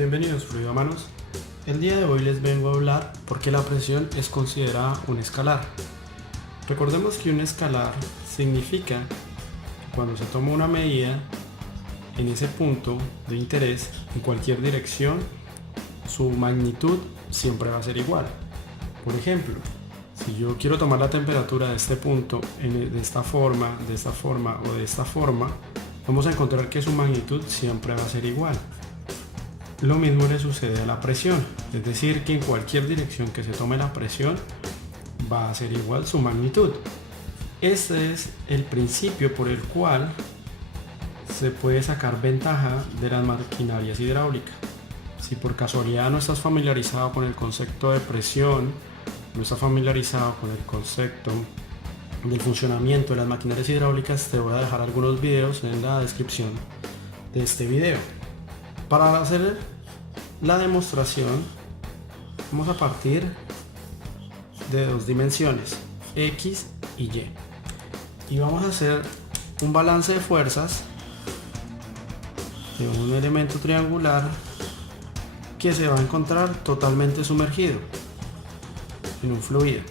Bienvenidos fluidomanos. El día de hoy les vengo a hablar por qué la presión es considerada un escalar. Recordemos que un escalar significa que cuando se toma una medida en ese punto de interés en cualquier dirección, su magnitud siempre va a ser igual. Por ejemplo, si yo quiero tomar la temperatura de este punto de esta forma o de esta forma, vamos a encontrar que su magnitud siempre va a ser igual. Lo mismo le sucede a la presión, es decir, que en cualquier dirección que se tome la presión va a ser igual su magnitud. Este es el principio por el cual se puede sacar ventaja de las maquinarias hidráulicas. Si por casualidad no estás familiarizado con el concepto de presión, no estás familiarizado con el concepto del funcionamiento de las maquinarias hidráulicas, te voy a dejar algunos videos en la descripción de este video. Para hacer la demostración vamos a partir de dos dimensiones, X y Y, y vamos a hacer un balance de fuerzas de un elemento triangular que se va a encontrar totalmente sumergido en un fluido.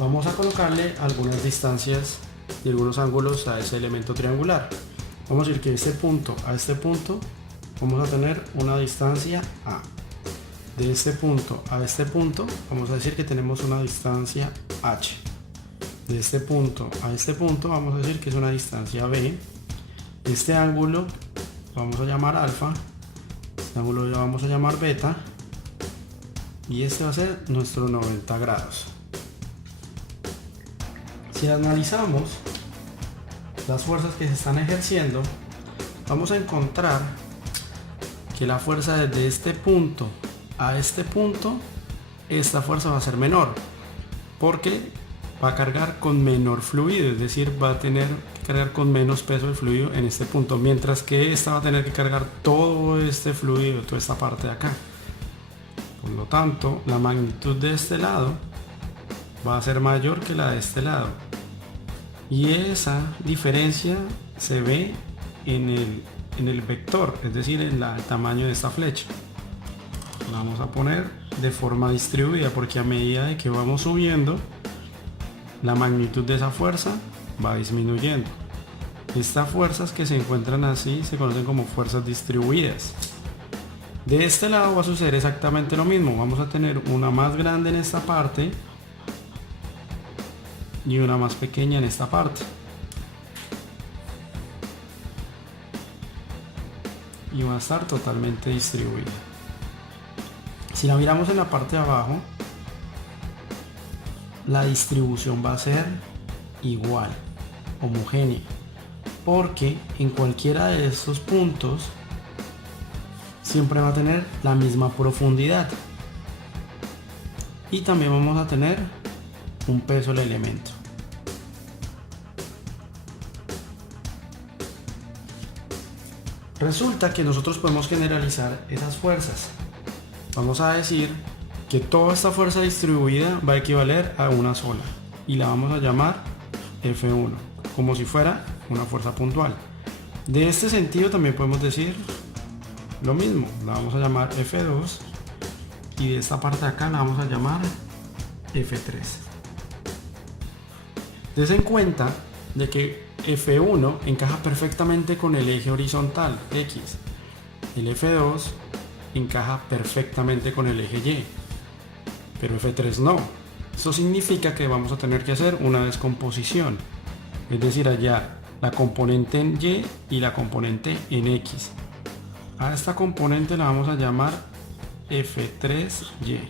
Vamos a colocarle algunas distancias y algunos ángulos a ese elemento triangular. Vamos a decir que de este punto a este punto vamos a tener una distancia A. De este punto a este punto vamos a decir que tenemos una distancia H. De este punto a este punto vamos a decir que es una distancia B. Este ángulo vamos a llamar alfa, este ángulo lo vamos a llamar beta, y este va a ser nuestro 90 grados. Si analizamos las fuerzas que se están ejerciendo, vamos a encontrar que la fuerza desde este punto a este punto, esta fuerza va a ser menor, porque va a cargar con menor fluido, es decir, va a tener que cargar con menos peso el fluido en este punto, mientras que esta va a tener que cargar todo este fluido, toda esta parte de acá. Por lo tanto, la magnitud de este lado va a ser mayor que la de este lado, y esa diferencia se ve en el vector, es decir, en el tamaño de esta flecha. La vamos a poner de forma distribuida, porque a medida de que vamos subiendo, la magnitud de esa fuerza va disminuyendo. Estas fuerzas que se encuentran así se conocen como fuerzas distribuidas. De este lado va a suceder exactamente lo mismo. Vamos a tener una más grande en esta parte y una más pequeña en esta parte, y va a estar totalmente distribuida. Si la miramos en la parte de abajo, la distribución va a ser igual, homogénea, porque en cualquiera de estos puntos siempre va a tener la misma profundidad, y también vamos a tener un peso del elemento. Resulta que nosotros podemos generalizar esas fuerzas. Vamos a decir que toda esta fuerza distribuida va a equivaler a una sola, y la vamos a llamar F1, como si fuera una fuerza puntual. De este sentido también podemos decir lo mismo, la vamos a llamar F2, y de esta parte de acá la vamos a llamar F3. Des en cuenta de que F1 encaja perfectamente con el eje horizontal X, el F2 encaja perfectamente con el eje Y, pero F3 no. Eso significa que vamos a tener que hacer una descomposición, es decir, hallar la componente en Y y la componente en X. A esta componente la vamos a llamar F3Y,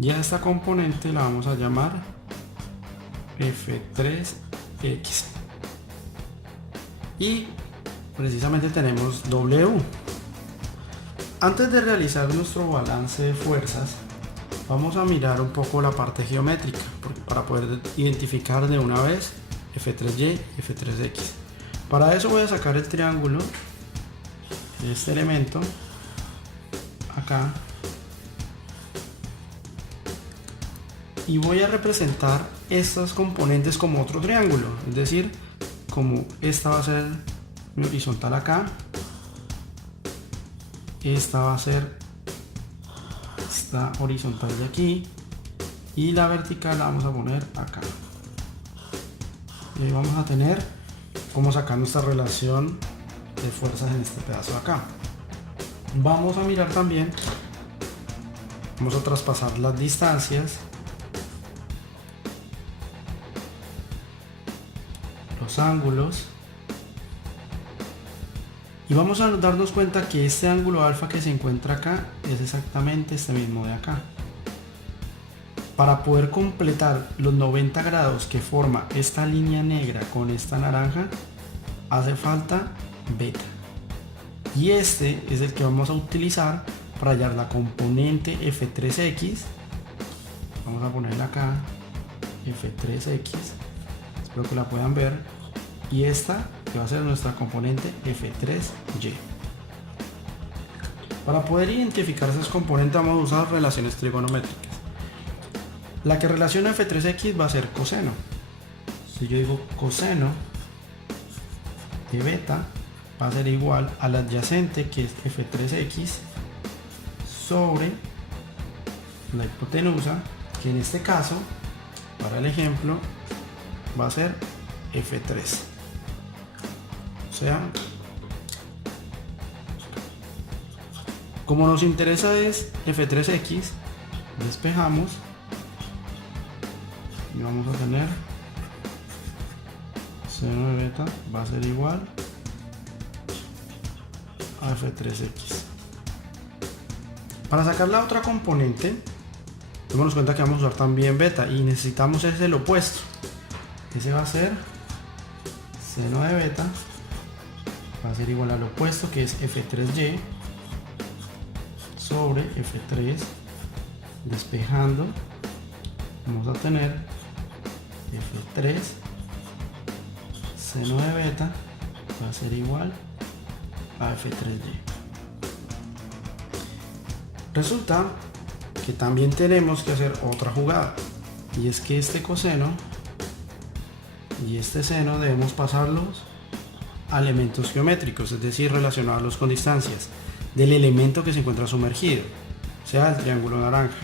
y a esta componente la vamos a llamar F3X. Y precisamente tenemos W. Antes de realizar nuestro balance de fuerzas, vamos a mirar un poco la parte geométrica para poder identificar de una vez F3Y y F3X. Para eso voy a sacar el triángulo de este elemento acá, y voy a representar estas componentes como otro triángulo, es decir, como esta va a ser mi horizontal acá, esta va a ser esta horizontal de aquí y la vertical la vamos a poner acá. Y ahí vamos a tener cómo sacar nuestra relación de fuerzas en este pedazo de acá. Vamos a mirar también, vamos a traspasar las distancias, los ángulos, y vamos a darnos cuenta que este ángulo alfa que se encuentra acá es exactamente este mismo de acá. Para poder completar los 90 grados que forma esta línea negra con esta naranja, hace falta beta. Y este es el que vamos a utilizar para hallar la componente F3X. Vamos a ponerla acá, F3X. Espero que la puedan ver. Y esta que va a ser nuestra componente F3Y. Para poder identificar esas componentes vamos a usar relaciones trigonométricas. La que relaciona F3X va a ser coseno. Si yo digo coseno de beta va a ser igual al adyacente, que es F3X, sobre la hipotenusa, que en este caso, para el ejemplo, va a ser F3. O sea, como nos interesa es F3X, despejamos y vamos a tener seno de beta va a ser igual a F3X. Para sacar la otra componente, démonos cuenta que vamos a usar también beta y necesitamos ese el opuesto. Ese va a ser seno de beta va a ser igual al opuesto, que es F3Y sobre F3. Despejando vamos a tener F3 seno de beta va a ser igual a F3Y. Resulta que también tenemos que hacer otra jugada, y es que este coseno y este seno debemos pasarlos a elementos geométricos, es decir, relacionarlos con distancias del elemento que se encuentra sumergido, o sea, el triángulo naranja.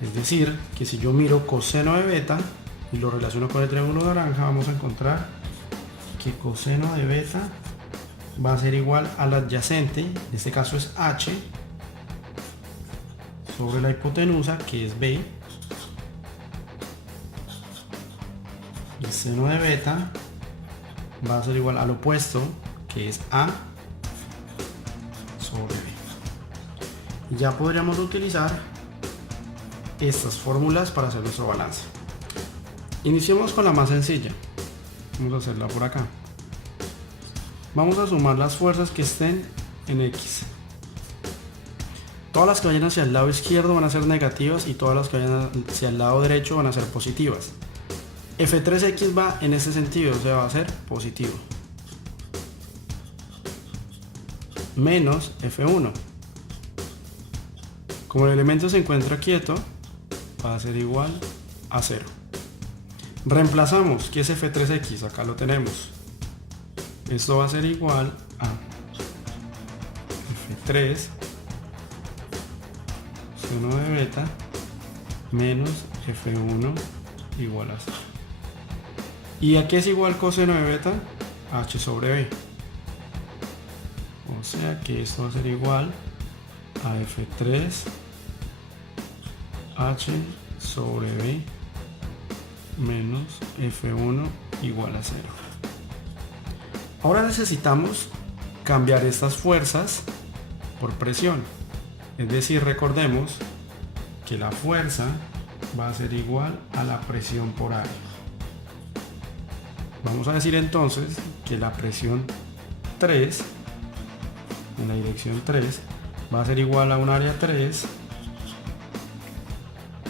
Es decir, que si yo miro coseno de beta y lo relaciono con el triángulo naranja, vamos a encontrar que coseno de beta va a ser igual al adyacente, en este caso es H, sobre la hipotenusa, que es B, y seno de beta va a ser igual al opuesto, que es A, sobre B. Ya podríamos utilizar estas fórmulas para hacer nuestro balance. Iniciemos con la más sencilla. Vamos a hacerla por acá. Vamos a sumar las fuerzas que estén en X. Todas las que vayan hacia el lado izquierdo van a ser negativas y todas las que vayan hacia el lado derecho van a ser positivas. F3X va en este sentido, o sea, va a ser positivo. Menos F1. Como el elemento se encuentra quieto, va a ser igual a 0. Reemplazamos, ¿qué es F3X? Acá lo tenemos. Esto va a ser igual a F3 seno de beta menos F1 igual a 0. ¿Y a qué es igual coseno de beta? H sobre B. O sea que esto va a ser igual a F3 H sobre B menos F1 igual a 0. Ahora necesitamos cambiar estas fuerzas por presión. Es decir, recordemos que la fuerza va a ser igual a la presión por área. Vamos a decir entonces que la presión 3 en la dirección 3 va a ser igual a un área 3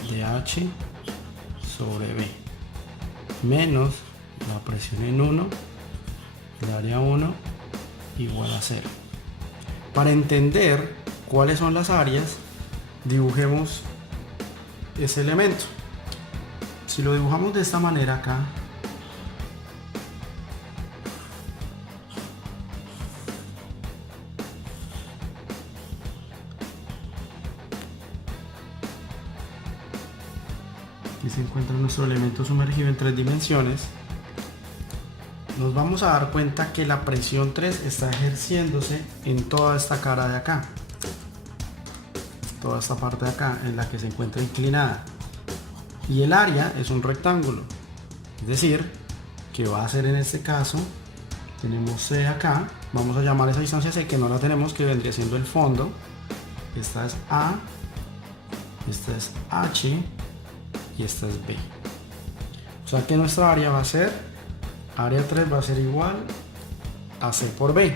de H sobre B menos la presión en 1 de área 1 igual a 0. Para entender cuáles son las áreas, dibujemos ese elemento. Si lo dibujamos de esta manera acá, aquí se encuentra nuestro elemento sumergido en 3 dimensiones, nos vamos a dar cuenta que la presión 3 está ejerciéndose en toda esta cara de acá, toda esta parte de acá en la que se encuentra inclinada, y el área es un rectángulo, es decir, que va a ser en este caso, tenemos C acá, vamos a llamar esa distancia C, que no la tenemos, que vendría siendo el fondo, esta es A, esta es H y esta es B. O sea que nuestra área va a ser, área 3 va a ser igual a C por B.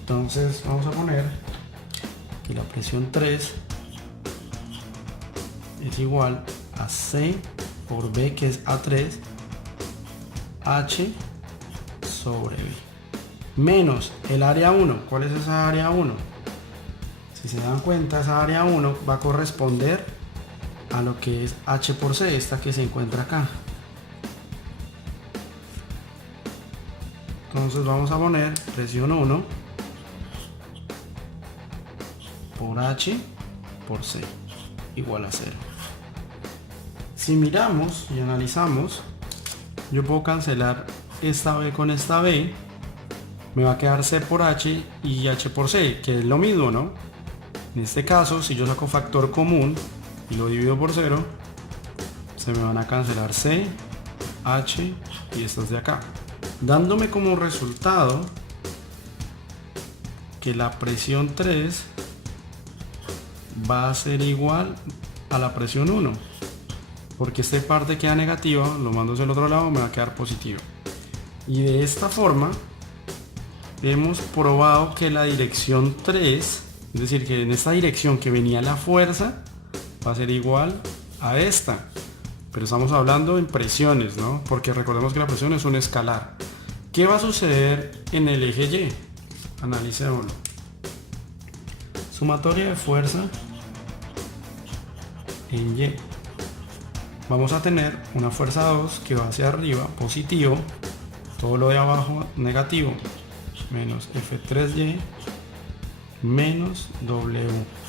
Entonces vamos a poner que la presión 3 es igual a C por B, que es A3, H sobre B, menos el área 1. ¿Cuál es esa área 1? Si se dan cuenta, esa área 1 va a corresponder a lo que es H por C, esta que se encuentra acá. Entonces vamos a poner presión 1 por H por C igual a 0. Si miramos y analizamos, yo puedo cancelar esta B con esta B, me va a quedar C por H y H por C, que es lo mismo, ¿no? En este caso, si yo saco factor común y lo divido por 0, se me van a cancelar C, H y estas de acá, dándome como resultado que la presión 3 va a ser igual a la presión 1, porque esta parte queda negativa, lo mando hacia el otro lado, me va a quedar positivo. Y de esta forma hemos probado que la dirección 3, es decir, que en esta dirección que venía la fuerza, va a ser igual a esta. Pero estamos hablando en presiones, ¿no? Porque recordemos que la presión es un escalar. ¿Qué va a suceder en el eje Y? Analicémoslo. Sumatoria de fuerza en Y. Vamos a tener una fuerza 2 que va hacia arriba, positivo, todo lo de abajo negativo, menos F3Y menos W,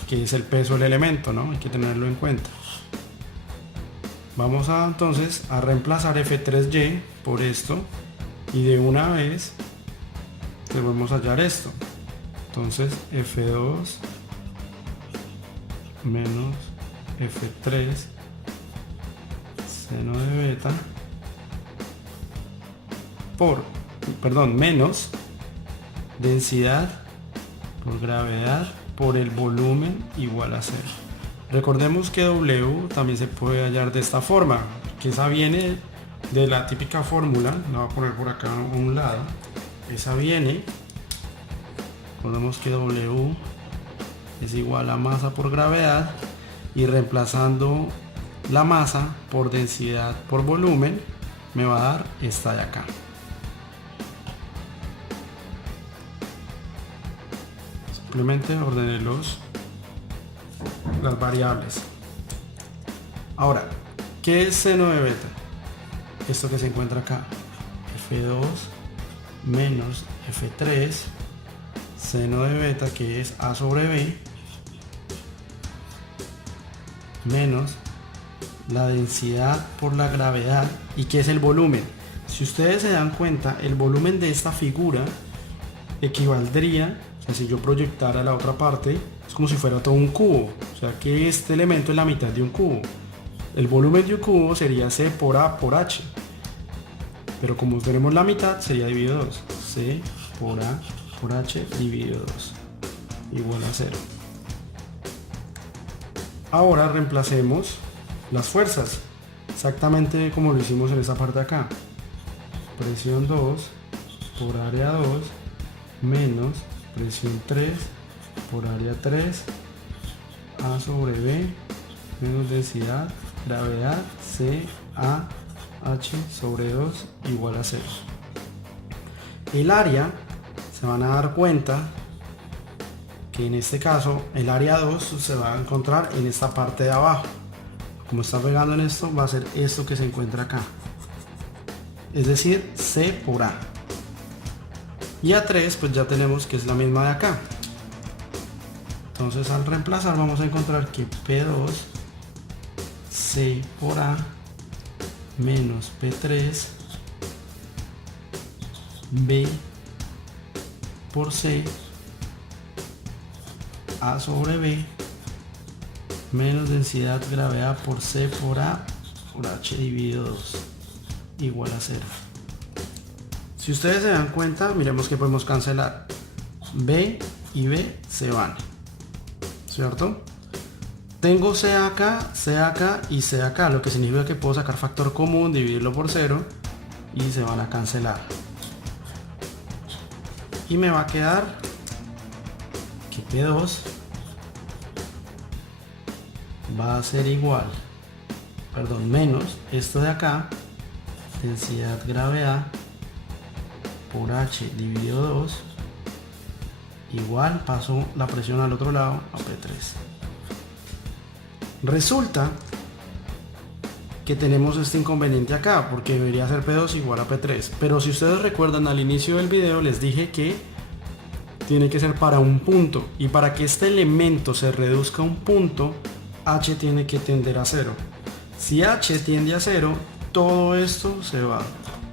que es el peso del elemento, ¿no? Hay que tenerlo en cuenta. Vamos a entonces a reemplazar F3Y por esto, y de una vez debemos hallar esto. Entonces F2 menos F3 seno de beta menos densidad por gravedad por el volumen igual a 0. Recordemos que W también se puede hallar de esta forma, que esa viene de la típica fórmula, la voy a poner por acá a un lado, esa viene, recordemos que W es igual a masa por gravedad, y reemplazando la masa por densidad por volumen me va a dar esta de acá. Simplemente ordené las variables. Ahora, ¿qué es seno de beta? Esto que se encuentra acá, F2 menos F3 seno de beta, que es A sobre B, menos la densidad por la gravedad, y que es el volumen. Si ustedes se dan cuenta, el volumen de esta figura equivaldría, o sea, si yo proyectara la otra parte, es como si fuera todo un cubo, o sea que este elemento es la mitad de un cubo. El volumen de un cubo sería C por A por H, pero como tenemos la mitad, sería dividido 2. C por A por H dividido 2 igual a 0. Ahora reemplacemos las fuerzas, exactamente como lo hicimos en esta parte de acá. Presión 2 por área 2 menos presión 3 por área 3 A sobre B menos densidad, gravedad, C, A, H sobre 2 igual a 0. El área, se van a dar cuenta que en este caso el área 2 se va a encontrar en esta parte de abajo. Como está pegando en esto, va a ser esto que se encuentra acá, es decir, C por A. Y A3 pues ya tenemos que es la misma de acá. Entonces al reemplazar vamos a encontrar que P2 C por A menos P3 B por C A sobre B menos densidad gravedad por C por A por H dividido 2 igual a 0. Si ustedes se dan cuenta, miremos que podemos cancelar. B y B se van, ¿cierto? Tengo C acá y C acá, lo que significa que puedo sacar factor común, dividirlo por 0 y se van a cancelar. Y me va a quedar que P2 va a ser igual, menos esto de acá, densidad gravedad por H dividido 2 igual, paso la presión al otro lado a P3. Resulta que tenemos este inconveniente acá porque debería ser P2 igual a P3, pero si ustedes recuerdan al inicio del video les dije que tiene que ser para un punto, y para que este elemento se reduzca a un punto H tiene que tender a 0. Si H tiende a 0, todo esto se va,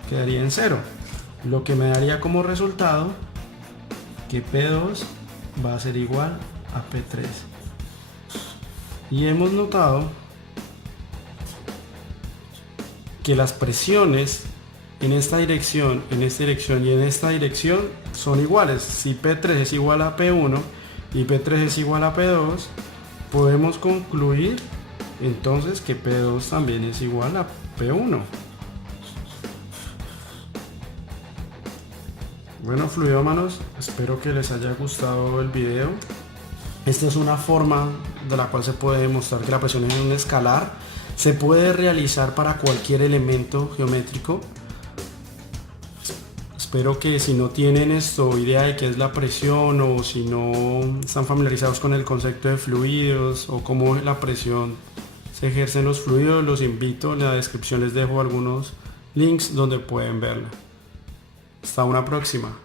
quedaría en 0, lo que me daría como resultado que P2 va a ser igual a P3. Y hemos notado que las presiones en esta dirección y en esta dirección son iguales. Si P3 es igual a P1 y P3 es igual a P2, podemos concluir entonces que P2 también es igual a P1. Bueno, fluidómanos, espero que les haya gustado el video. Esta es una forma de la cual se puede demostrar que la presión en un escalar se puede realizar para cualquier elemento geométrico. Espero que si no tienen idea de qué es la presión, o si no están familiarizados con el concepto de fluidos o cómo la presión se ejerce en los fluidos, los invito, en la descripción les dejo algunos links donde pueden verla. Hasta una próxima.